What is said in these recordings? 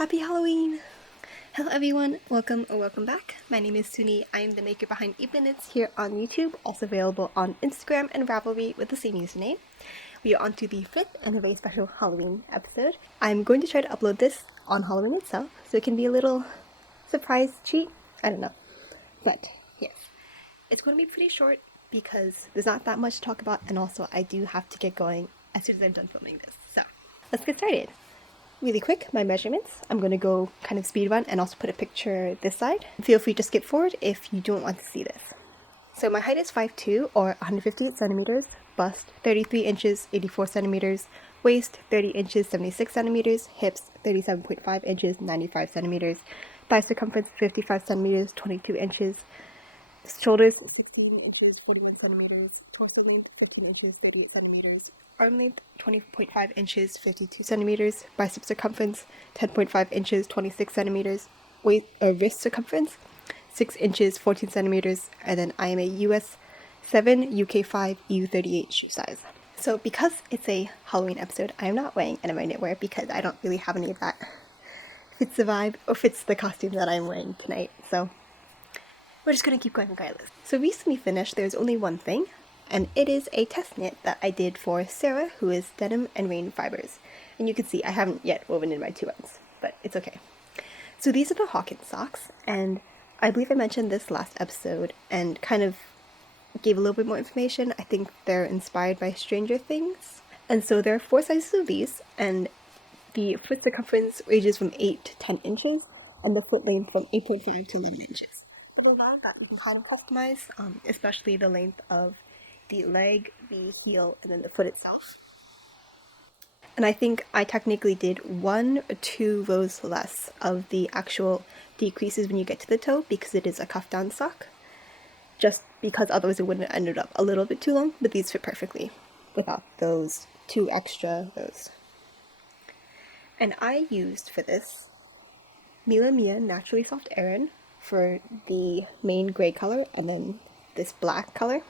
Happy Halloween! Hello everyone, welcome or welcome back. My name is Suni. I am the maker behind ippeun. It's here on YouTube, also available on Instagram and Ravelry with the same username. We are on to the 5th and a very special Halloween episode. I'm going to try to upload this on Halloween itself, so it can be a little surprise treat. I don't know. But yes, it's going to be pretty short because there's not that much to talk about, and also I do have to get going as soon as I'm done filming this. So let's get started. Really quick, my measurements. I'm going to go kind of speed run and also put a picture this side. Feel free to skip forward if you don't want to see this. So my height is 5'2" or 158 centimeters, bust 33 inches, 84 centimeters, waist 30 inches, 76 centimeters, hips 37.5 inches, 95 centimeters, thigh circumference 55 centimeters, 22 inches, shoulders 16 inches, 41 centimeters, torso length 15 inches, 38 centimeters, arm length 20.5 inches, 52 centimeters, bicep circumference 10.5 inches, 26 centimeters, wrist circumference 6 inches, 14 centimeters, and then I am a US 7, UK 5, EU 38 shoe size. So because it's a Halloween episode, I am not wearing any of my knitwear because I don't really have any of that fits the vibe or fits the costume that I'm wearing tonight. So we're just going to keep going regardless. So recently finished, there's only one thing, and it is a test knit that I did for Sarah, who is denim and rain fibers. And you can see I haven't yet woven in my 2 ends, but it's okay. So these are the Hawkins socks, and I believe I mentioned this last episode and kind of gave a little bit more information. I think they're inspired by Stranger Things. And so there are 4 sizes of these, and the foot circumference ranges from 8 to 10 inches, and the foot length from 8.5 to 11 inches. Below that you can kind of customize, especially the length of the leg, the heel, and then the foot itself. And I think I technically did 1 or 2 rows less of the actual decreases when you get to the toe because it is a cuff down sock. Just because otherwise it wouldn't have ended up a little bit too long, but these fit perfectly without those 2 extra rows. And I used for this Milla Naturally Soft Aran for the main gray color, and then this black color,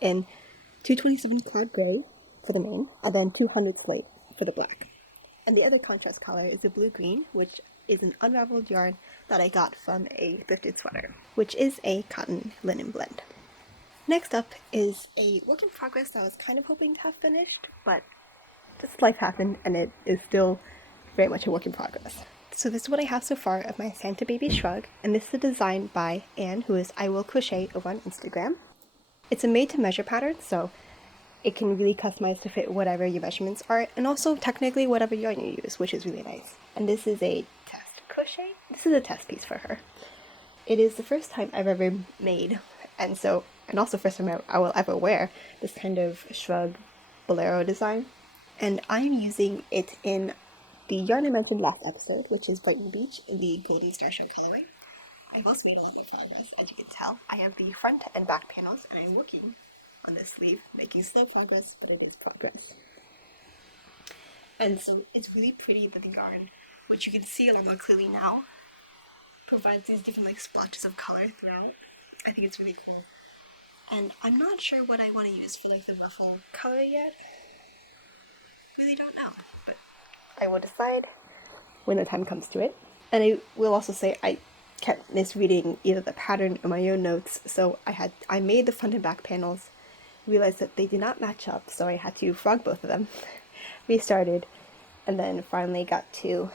and 227 clad gray for the main, and then 200 slate for the black. And the other contrast color is the blue-green, which is an unraveled yarn that I got from a thrifted sweater, which is a cotton linen blend. Next up is a work in progress that I was kind of hoping to have finished, but just life happened and it is still very much a work in progress. So this is what I have so far of my Santa baby shrug, and this is a design by Anne, who is I Will Crochet over on Instagram. It's a made-to-measure pattern, so it can really customize to fit whatever your measurements are, and also technically whatever yarn you use, which is really nice. And this is a test crochet. This is a test piece for her. It is the first time I've ever made, and also first time I will ever wear this kind of shrug bolero design. And I'm using it in the yarn I mentioned last episode, which is Brighton Beach in the Golden Starshell colorway. I've also made a lot of progress, as you can tell. I have the front and back panels, and I'm working on this sleeve, making slow progress, but it is progress. And so it's really pretty with the yarn, which you can see a lot more clearly now, provides these different splotches of color throughout. I think it's really cool. And I'm not sure what I want to use for the ruffle color yet. Really don't know, but I will decide when the time comes to it. And I will also say I kept misreading either the pattern or my own notes, so I made the front and back panels, realized that they did not match up, so I had to frog both of them, restarted, and then finally got to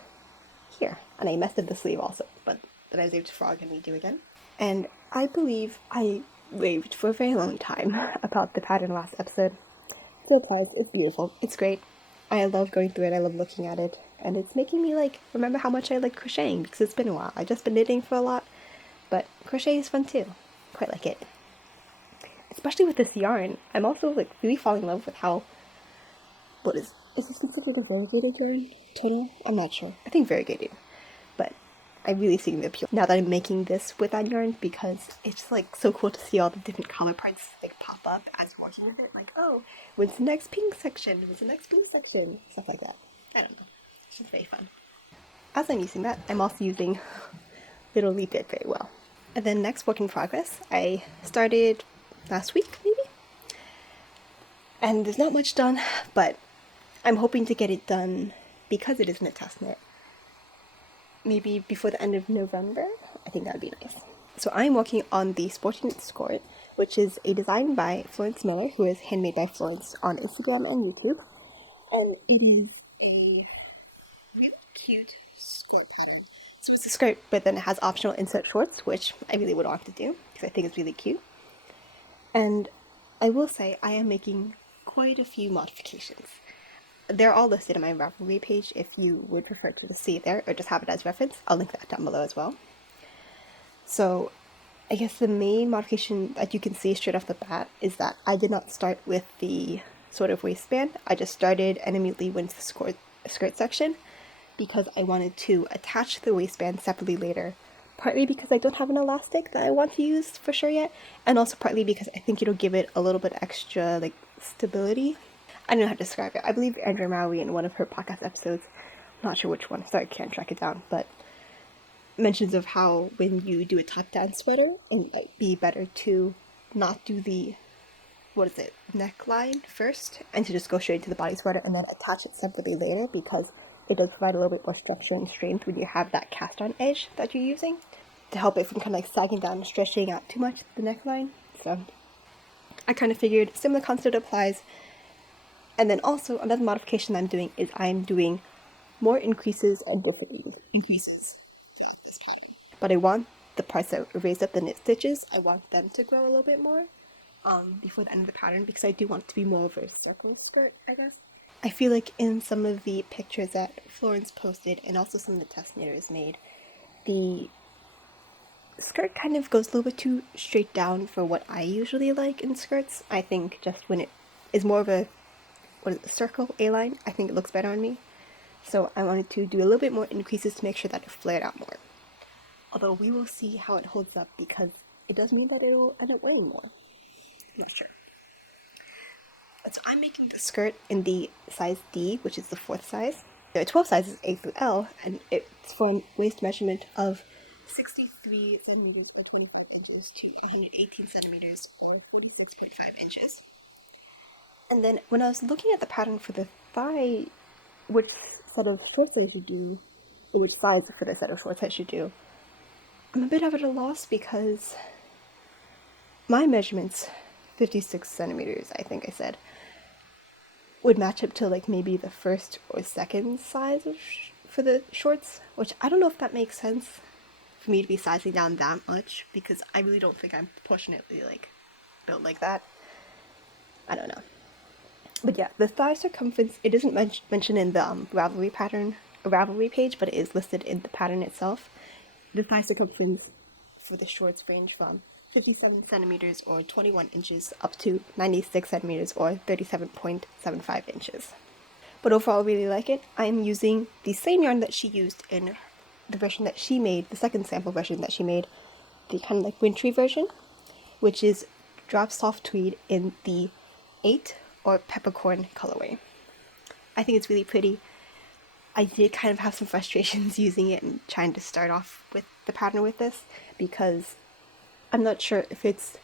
here. And I messed up the sleeve also, but then I was able to frog and redo again. And I believe I raved for a very long time about the pattern last episode. So applies, it's beautiful, it's great. I love going through it, I love looking at it, and it's making me remember how much I like crocheting, because it's been a while. I've just been knitting for a lot, but crochet is fun too. Quite like it. Especially with this yarn. I'm also really falling in love with how, is this considered a variegated yarn? Total? I'm not sure. I think variegated. But I'm really seeing the appeal now that I'm making this with that yarn, because it's so cool to see all the different color parts pop up as I'm working with it. Oh, when's the next pink section? When's the next blue section? Stuff like that. I don't know. It's just very fun. As I'm using that, I'm also using Little Leap It very well. And then next work in progress, I started last week maybe? And there's not much done, but I'm hoping to get it done because it isn't a test knit maybe before the end of November. I think that would be nice. So I'm working on the Sporty Skort, which is a design by Florence Miller, who is Handmade by Florence on Instagram and YouTube. And it is a really cute skirt pattern. So it's a skirt, but then it has optional insert shorts, which I really would want to do because I think it's really cute. And I will say I am making quite a few modifications. They're all listed on my Ravelry page if you would prefer to just see it there or just have it as reference. I'll link that down below as well. So I guess the main modification that you can see straight off the bat is that I did not start with the sort of waistband. I just started and immediately went to the skirt section because I wanted to attach the waistband separately later. Partly because I don't have an elastic that I want to use for sure yet, and also partly because I think it'll give it a little bit extra like stability. I don't know how to describe it. I believe Andrea Mowry in one of her podcast episodes, I'm not sure which one, sorry I can't track it down, but mentions of how when you do a top-down sweater, it might be better to not do the, neckline first, and to just go straight to the body sweater and then attach it separately later, because it does provide a little bit more structure and strength when you have that cast-on edge that you're using to help it from kind of like sagging down and stretching out too much the neckline. So I kind of figured similar concept applies. And then also another modification I'm doing is I'm doing more increases and different increases throughout this pattern. But I want the parts that raise up the knit stitches, I want them to grow a little bit more before the end of the pattern, because I do want it to be more of a circle skirt, I guess. I feel like in some of the pictures that Florence posted, and also some of the test knitters made, the skirt kind of goes a little bit too straight down for what I usually like in skirts. I think just when it is more of a, circle A-line, I think it looks better on me. So I wanted to do a little bit more increases to make sure that it flared out more. Although we will see how it holds up, because it does mean that it will end up wearing more. I'm not sure. So I'm making the skirt in the size D, which is the 4th size. There are 12 sizes, A through L, and it's for a waist measurement of 63 centimeters or 24 inches to 118 centimeters or 46.5 inches. And then when I was looking at the pattern for the thigh, which set of shorts I should do, or which size for the set of shorts I should do, I'm a bit at a loss because my measurements, 56 centimeters, I think I said, would match up to like maybe the 1st or 2nd size for the shorts, which I don't know if that makes sense for me to be sizing down that much, because I really don't think I'm proportionately like built like that. I don't know. But yeah, the thigh circumference, it isn't mentioned in the Ravelry page, but it is listed in the pattern itself. The thigh circumference for the shorts range from 57 centimeters or 21 inches up to 96 centimeters or 37.75 inches. But overall, I really like it. I'm using the same yarn that she used in the version that she made, the second sample version that she made, the kind of like wintry version, which is drop soft tweed in the 8 or peppercorn colorway. I think it's really pretty. I did kind of have some frustrations using it and trying to start off with the pattern with this, because I'm not sure if it's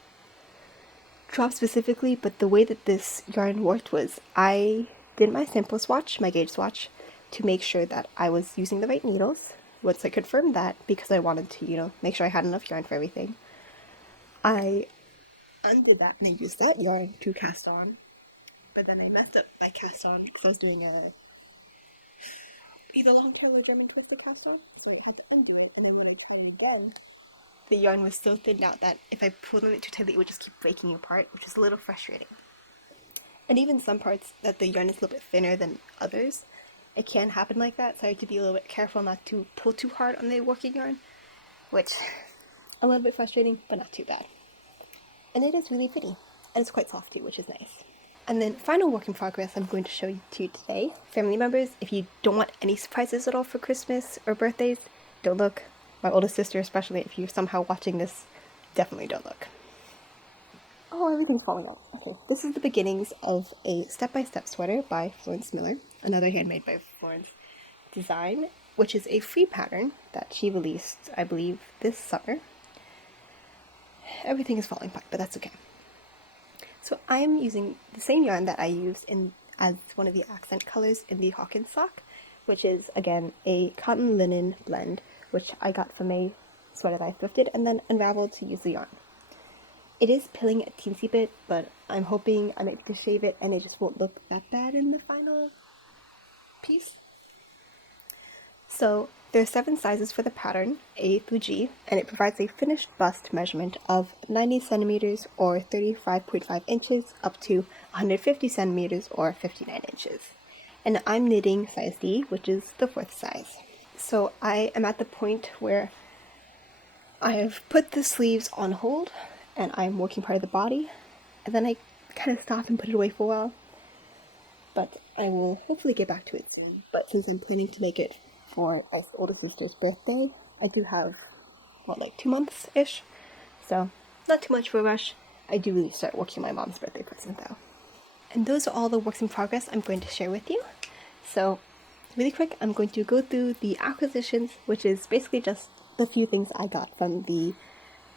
drop specifically, but the way that this yarn worked was I did my sample swatch, my gauge swatch, to make sure that I was using the right needles. Once I confirmed that, because I wanted to, make sure I had enough yarn for everything, I undid that and I used that yarn to cast on. But then I messed up my cast on because I was doing either long tail or German twisted cast on, so I had to undo it, and then when I tried it again, the yarn was so thinned out that if I pulled on it too tightly, it would just keep breaking apart, which is a little frustrating. And even some parts that the yarn is a little bit thinner than others, it can happen like that, so I have to be a little bit careful not to pull too hard on the working yarn, which a little bit frustrating, but not too bad. And it is really pretty, and it's quite soft too, which is nice. And then final work in progress I'm going to show you to you today. Family members, if you don't want any surprises at all for Christmas or birthdays, don't look. My oldest sister especially, if you're somehow watching this, definitely don't look. Oh, everything's falling out. Okay, this is the beginnings of a step-by-step sweater by Florence Miller, another Handmade by Florence design, which is a free pattern that she released, I believe, this summer. Everything is falling apart, but that's okay. So I am using the same yarn that I used as one of the accent colors in the Hawkins sock, which is, again, a cotton linen blend, which I got from a sweater that I thrifted and then unraveled to use the yarn. It is pilling a teensy bit, but I'm hoping I might be able to shave it and it just won't look that bad in the final piece. So there are 7 sizes for the pattern, A through G, and it provides a finished bust measurement of 90 centimeters or 35.5 inches up to 150 centimeters or 59 inches. And I'm knitting size D, which is the 4th size. So I am at the point where I've put the sleeves on hold and I'm working part of the body, and then I kind of stop and put it away for a while. But I will hopefully get back to it soon. But since I'm planning to make it for my older sister's birthday, I do have, like 2 months-ish. So, not too much of a rush. I do really start working on my mom's birthday present though. And those are all the works in progress I'm going to share with you. So, really quick, I'm going to go through the acquisitions, which is basically just the few things I got from the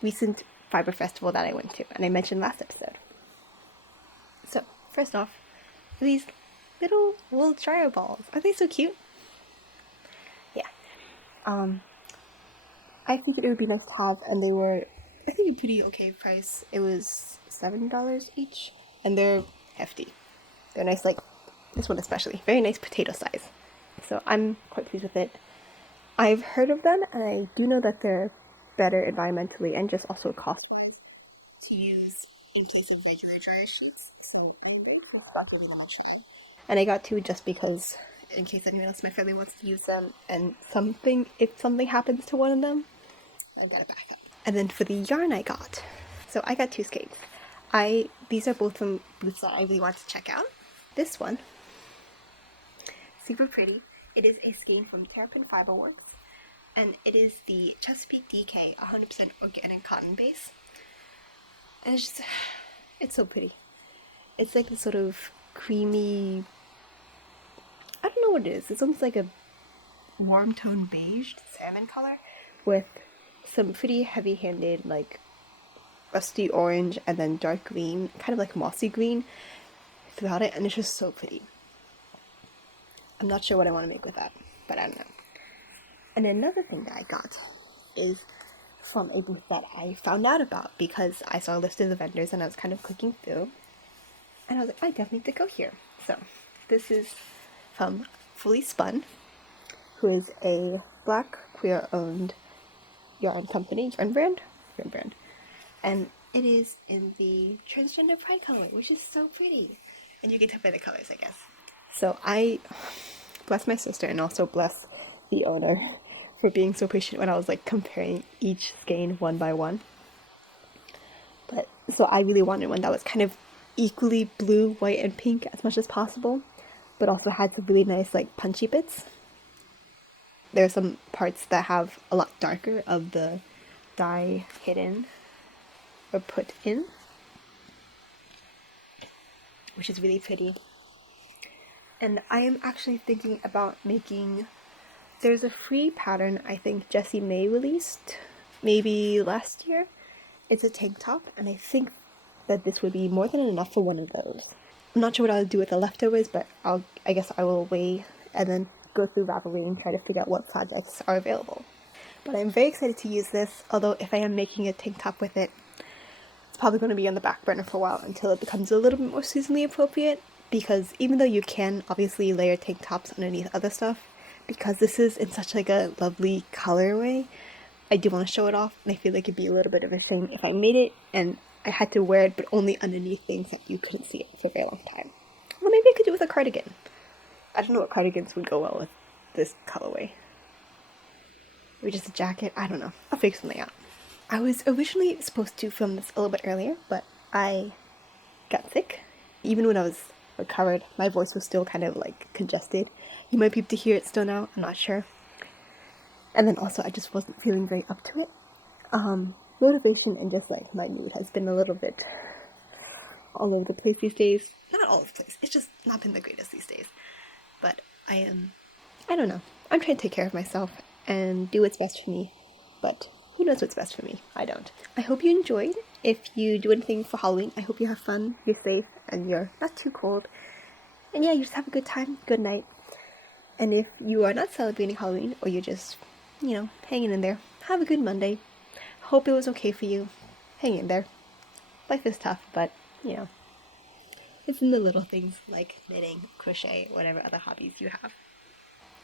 recent fiber festival that I went to, and I mentioned last episode. So, first off, these little wool dryer balls. Aren't they so cute? Yeah. I think it would be nice to have, and they were, I think, a pretty okay price. It was $7 each, and they're hefty. They're nice, like this one especially. Very nice potato size. So I'm quite pleased with it. I've heard of them, and I do know that they're better environmentally and just also cost-wise to use in case of regular dryer sheets. So I'm very pleased about giving them a try. And I got 2 just because, in case anyone else in my family wants to use them, and if something happens to one of them, I've got a backup. And then for the yarn I got, so I got 2 skeins. These are both from booths that I really want to check out. This one, super pretty. It is a skein from Terrapin 501, and it is the Chesapeake DK 100% organic cotton base. And it's so pretty. It's like this sort of creamy, I don't know what it is. It's almost like a warm tone beige salmon color with some pretty heavy-handed, like rusty orange and then dark green, kind of like mossy green throughout it, and it's just so pretty. I'm not sure what I want to make with that, but I don't know. And another thing that I got is from a booth that I found out about because I saw a list of the vendors and I was kind of clicking through, and I was like, I definitely need to go here. So this is from Fully Spun, who is a Black queer-owned yarn brand, and it is in the transgender pride color, which is so pretty, and you can tell by the colors, I guess. So I bless my sister and also bless the owner for being so patient when I was like comparing each skein one by one. But so I really wanted one that was kind of equally blue, white, and pink as much as possible, but also had some really nice like punchy bits. There are some parts that have a lot darker of the dye hidden or put in, which is really pretty. And I am actually thinking about making, there's a free pattern I think Jessie May released maybe last year. It's a tank top, and I think that this would be more than enough for one of those. I'm not sure what I'll do with the leftovers, but I guess I will weigh and then go through Ravelry and try to figure out what projects are available. But I'm very excited to use this, although if I am making a tank top with it, it's probably going to be on the back burner for a while until it becomes a little bit more seasonally appropriate, because even though you can obviously layer tank tops underneath other stuff, because this is in such like a lovely colorway, I do want to show it off, and I feel like it'd be a little bit of a shame if I made it and I had to wear it but only underneath things that you couldn't see it for a very long time. Or maybe I could do it with a cardigan. I don't know what cardigans would go well with this colorway. Maybe just a jacket? I don't know. I'll figure something out. I was originally supposed to film this a little bit earlier, but I got sick. Even when I was recovered, my voice was still kind of like congested. You might be able to hear it still now, I'm not sure. And then also I just wasn't feeling very up to it. Motivation and just like my mood has been a little bit all over the place these days. Not all over the place, it's just not been the greatest these days. But I don't know. I'm trying to take care of myself and do what's best for me. But who knows what's best for me? I don't. I hope you enjoyed. If you do anything for Halloween, I hope you have fun, you're safe, and you're not too cold. And yeah, you just have a good time. Good night. And if you are not celebrating Halloween, or you're just, hanging in there, have a good Monday. Hope it was okay for you. Hang in there. Life is tough, but, it's in the little things like knitting, crochet, whatever other hobbies you have.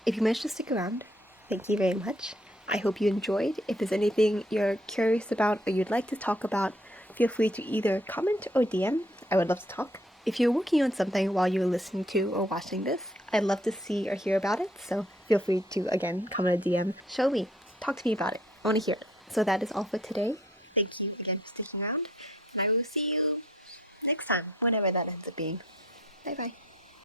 If you managed to stick around, thank you very much. I hope you enjoyed. If there's anything you're curious about or you'd like to talk about, feel free to either comment or DM. I would love to talk. If you're working on something while you're listening to or watching this, I'd love to see or hear about it, so feel free to, again, comment a DM. Show me. Talk to me about it. I want to hear it. So that is all for today. Thank you again for sticking around, and I will see you next time, whenever that ends up being. Bye bye.